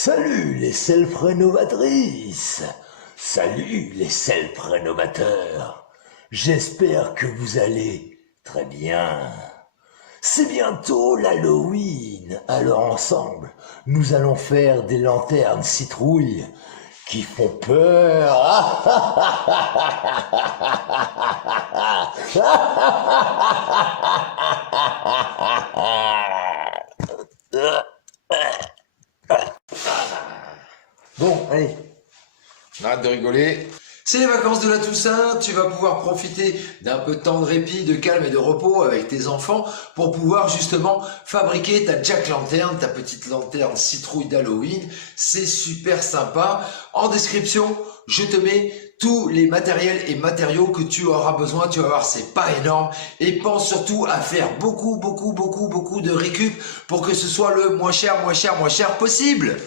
Salut les self-rénovatrices. Salut les self-rénovateurs. J'espère que vous allez très bien. C'est bientôt l'Halloween, alors ensemble, nous allons faire des lanternes citrouilles qui font peur. Bon, allez, on arrête de rigoler. C'est les vacances de la Toussaint, tu vas pouvoir profiter d'un peu de temps de répit, de calme et de repos avec tes enfants pour pouvoir justement fabriquer ta Jack-Lanterne, ta petite lanterne citrouille d'Halloween. C'est super sympa. En description, je te mets tous les matériels et matériaux que tu auras besoin. Tu vas voir, c'est pas énorme. Et pense surtout à faire beaucoup de récup pour que ce soit le moins cher possible.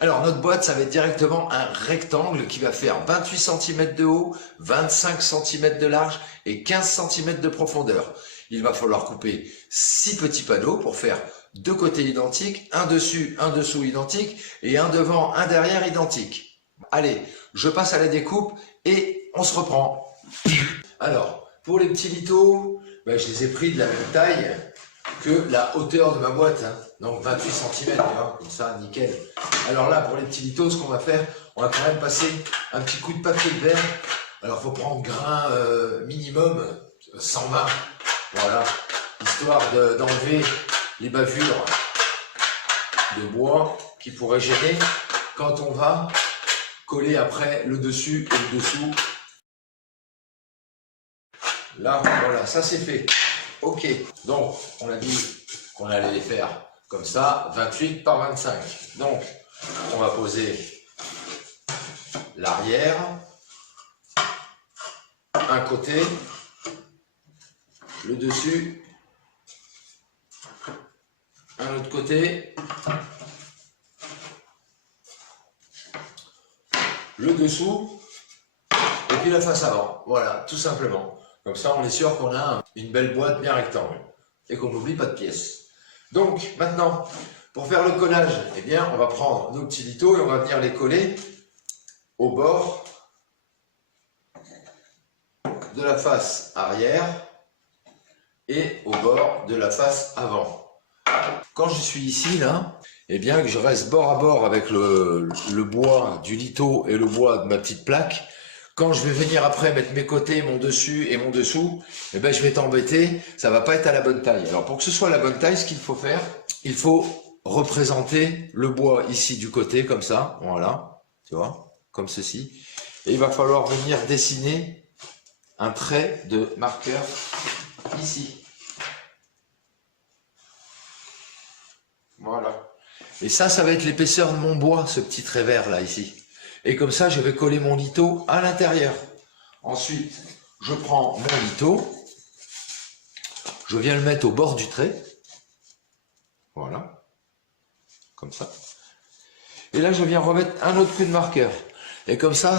Alors notre boîte, ça va être directement un rectangle qui va faire 28 cm de haut, 25 cm de large et 15 cm de profondeur. Il va falloir couper 6 petits panneaux pour faire deux côtés identiques, un dessus, un dessous identique et un devant, un derrière identique. Allez, je passe à la découpe et on se reprend. Alors, pour les petits litos, je les ai pris de la même taille que la hauteur de ma boîte, hein. Donc 28 cm, hein, comme ça, nickel. Alors là, pour les petits litos, ce qu'on va faire, on va quand même passer un petit coup de papier de verre. Alors, il faut prendre grain minimum 120, voilà, histoire d'enlever les bavures de bois qui pourraient gêner quand on va coller après le dessus et le dessous. Là, voilà, ça c'est fait. Ok, donc on a dit qu'on allait les faire comme ça, 28 par 25. Donc, on va poser l'arrière, un côté, le dessus, un autre côté, le dessous, et puis la face avant. Voilà, tout simplement. Comme ça, on est sûr qu'on a une belle boîte bien rectangle et qu'on n'oublie pas de pièces. Donc, maintenant, pour faire le collage, eh bien, on va prendre nos petits litos et on va venir les coller au bord de la face arrière et au bord de la face avant. Quand je suis ici, là, eh bien, que je reste bord à bord avec le bois du lito et le bois de ma petite plaque, quand je vais venir après mettre mes côtés, mon dessus et mon dessous, eh ben, je vais t'embêter, ça va pas être à la bonne taille. Alors, pour que ce soit la bonne taille, ce qu'il faut faire, il faut représenter le bois ici du côté, comme ça, voilà, tu vois, comme ceci. Et il va falloir venir dessiner un trait de marqueur ici. Voilà. Et ça va être l'épaisseur de mon bois, ce petit trait vert là, ici. Et comme ça, je vais coller mon lito à l'intérieur. Ensuite, je prends mon lito, je viens le mettre au bord du trait. Voilà. Comme ça. Et là, je viens remettre un autre coup de marqueur. Et comme ça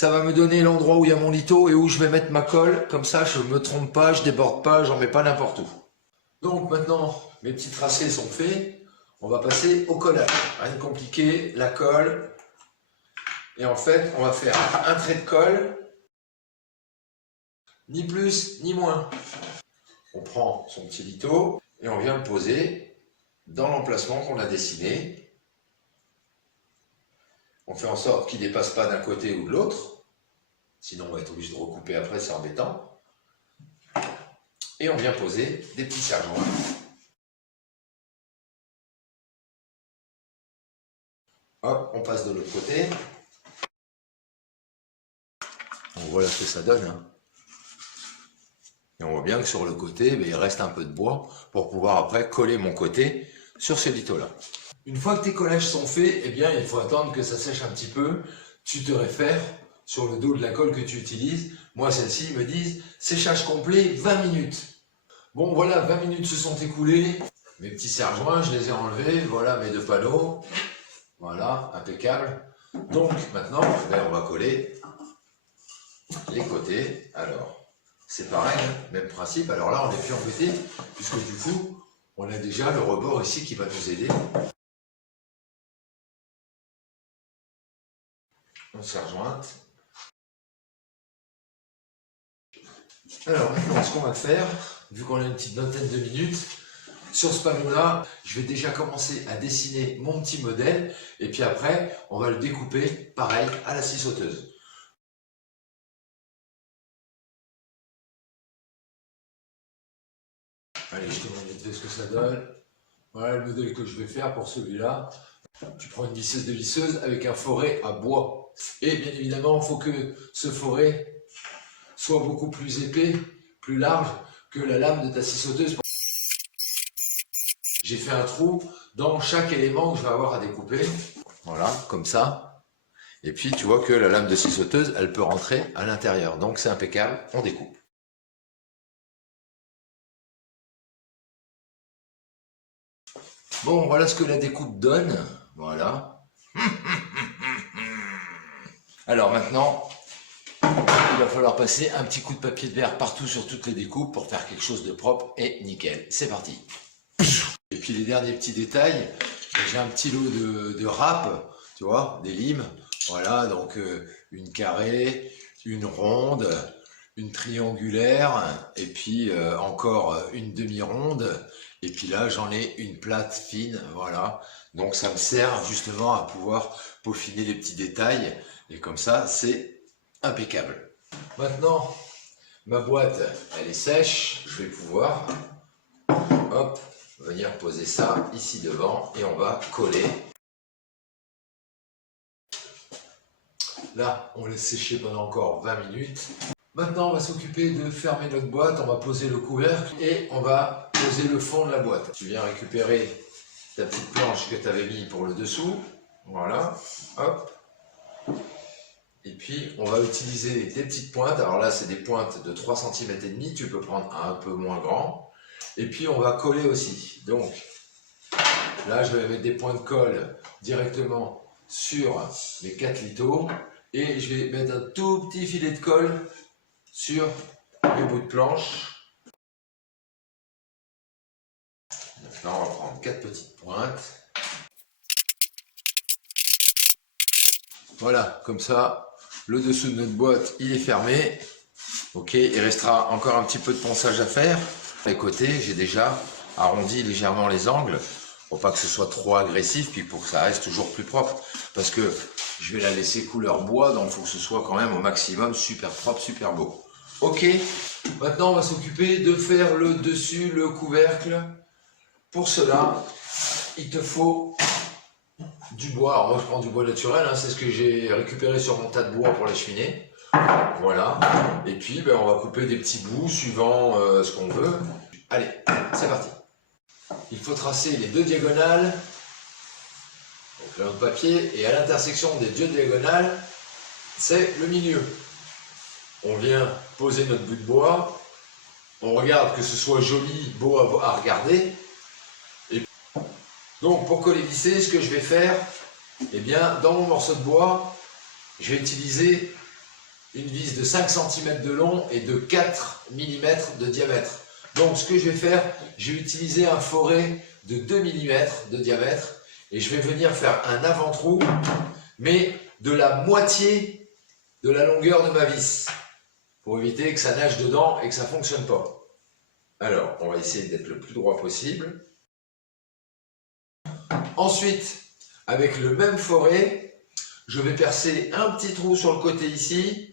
va me donner l'endroit où il y a mon lito et où je vais mettre ma colle. Comme ça, je ne me trompe pas, je déborde pas, j'en mets pas n'importe où. Donc maintenant, mes petits tracés sont faits. On va passer au collage. Rien de compliqué, la colle. Et en fait, on va faire un trait de colle, ni plus ni moins. On prend son petit lito et on vient le poser dans l'emplacement qu'on a dessiné. On fait en sorte qu'il ne dépasse pas d'un côté ou de l'autre, sinon on va être obligé de recouper après, c'est embêtant. Et on vient poser des petits serre-joints. Hop, on passe de l'autre côté. Donc voilà ce que ça donne. Hein. Et on voit bien que sur le côté, il reste un peu de bois pour pouvoir après coller mon côté sur ce lito-là. Une fois que tes collages sont faits, eh bien, il faut attendre que ça sèche un petit peu. Tu te réfères sur le dos de la colle que tu utilises. Moi, celle-ci, ils me disent séchage complet 20 minutes. Bon, voilà, 20 minutes se sont écoulées. Mes petits serre-joints, je les ai enlevés. Voilà mes deux panneaux. Voilà, impeccable. Donc, maintenant, on va coller les côtés. Alors, c'est pareil, même principe. Alors là, on n'est plus embêté, puisque du coup, on a déjà le rebord ici qui va nous aider. on s'est rejointe. Alors maintenant, ce qu'on va faire, vu qu'on a une petite vingtaine de minutes, sur ce panneau-là, je vais déjà commencer à dessiner mon petit modèle, et puis après, on va le découper, pareil, à la scie sauteuse. Allez, je te montre vite fait ce que ça donne. Voilà le modèle que je vais faire pour celui-là. Tu prends une visseuse de visseuse avec un foret à bois. Et bien évidemment, il faut que ce foret soit beaucoup plus épais, plus large que la lame de ta scie sauteuse. J'ai fait un trou dans chaque élément que je vais avoir à découper. Voilà, comme ça. Et puis tu vois que la lame de scie sauteuse, elle peut rentrer à l'intérieur. Donc c'est impeccable, on découpe. Bon, voilà ce que la découpe donne. Voilà. Alors maintenant, il va falloir passer un petit coup de papier de verre partout sur toutes les découpes pour faire quelque chose de propre et nickel. C'est parti. Et puis les derniers petits détails, j'ai un petit lot de râpes, tu vois, des limes. Voilà, donc une carrée, une ronde, une triangulaire, et puis encore une demi-ronde. Et puis là, j'en ai une plate fine, voilà. Donc ça me sert justement à pouvoir peaufiner les petits détails. Et comme ça, c'est impeccable. Maintenant, ma boîte, elle est sèche. Je vais pouvoir, hop, venir poser ça ici devant et on va coller. Là, on laisse sécher pendant encore 20 minutes. Maintenant, on va s'occuper de fermer notre boîte. On va poser le couvercle et on va poser le fond de la boîte. Tu viens récupérer ta petite planche que tu avais mis pour le dessous. Voilà, hop. Et puis, on va utiliser des petites pointes. Alors là, c'est des pointes de 3,5 cm. Tu peux prendre un peu moins grand. Et puis, on va coller aussi. Donc, là, je vais mettre des points de colle directement sur mes 4 litos. Et je vais mettre un tout petit filet de colle sur les bouts de planche. Maintenant, on va prendre 4 petites pointes. Voilà, comme ça, le dessous de notre boîte, il est fermé. Ok, il restera encore un petit peu de ponçage à faire. Les côtés, j'ai déjà arrondi légèrement les angles pour pas que ce soit trop agressif, puis pour que ça reste toujours plus propre. Parce que je vais la laisser couleur bois, donc il faut que ce soit quand même au maximum super propre, super beau. Ok, maintenant on va s'occuper de faire le dessus, le couvercle. Pour cela, il te faut du bois. Alors moi je prends du bois naturel, hein, c'est ce que j'ai récupéré sur mon tas de bois pour les cheminer. Voilà, et puis ben, on va couper des petits bouts suivant ce qu'on veut. Allez, c'est parti. Il faut tracer les deux diagonales au crayon de papier et à l'intersection des deux diagonales, c'est le milieu. On vient poser notre bout de bois, on regarde que ce soit joli, beau à regarder. Et donc pour coller visser, ce que je vais faire, eh bien dans mon morceau de bois, je vais utiliser une vis de 5 cm de long et de 4 mm de diamètre. Donc ce que je vais faire, je vais utiliser un foret de 2 mm de diamètre et je vais venir faire un avant-trou, mais de la moitié de la longueur de ma vis, pour éviter que ça nage dedans et que ça ne fonctionne pas. Alors, on va essayer d'être le plus droit possible. Ensuite, avec le même foret, je vais percer un petit trou sur le côté ici,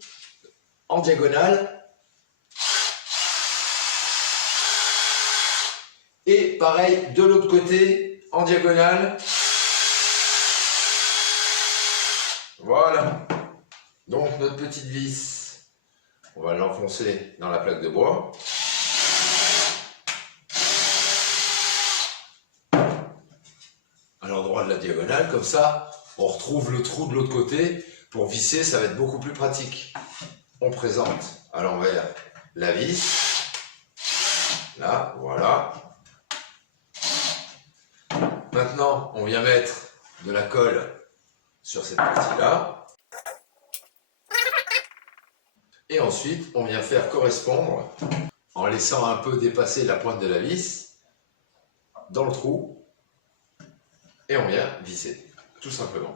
en diagonale. Et pareil, de l'autre côté, en diagonale. Voilà. Donc, notre petite vis, on va l'enfoncer dans la plaque de bois. À l'endroit de la diagonale, comme ça, on retrouve le trou de l'autre côté. Pour visser, ça va être beaucoup plus pratique. On présente à l'envers la vis. Là, voilà. Maintenant, on vient mettre de la colle sur cette partie-là. Et ensuite, on vient faire correspondre, en laissant un peu dépasser la pointe de la vis, dans le trou. Et on vient visser, tout simplement.